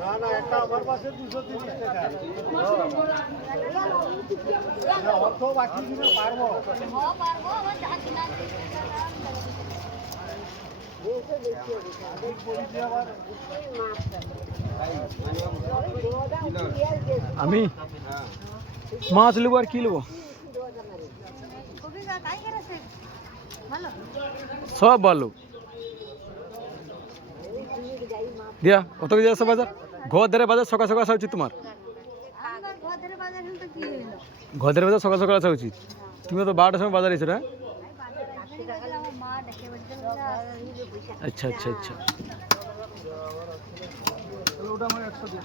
না না একটা আমার পাশে 230 টাকা অর্থ বাকি দিতে পারবো আমি মাছ নেবো আর কি নেবো সব ভালো দিয়া কত কেজি আছে বাজার ঘর ধরে বাজার সকাল সকাল আসা উচিত তোমার ঘর ধরে বাজার সকাল সকাল আসা উচিত তুমি তো 12টার সময় বাজার এসো না আচ্ছা আচ্ছা আচ্ছা ওটা আমার 100 দিয়ে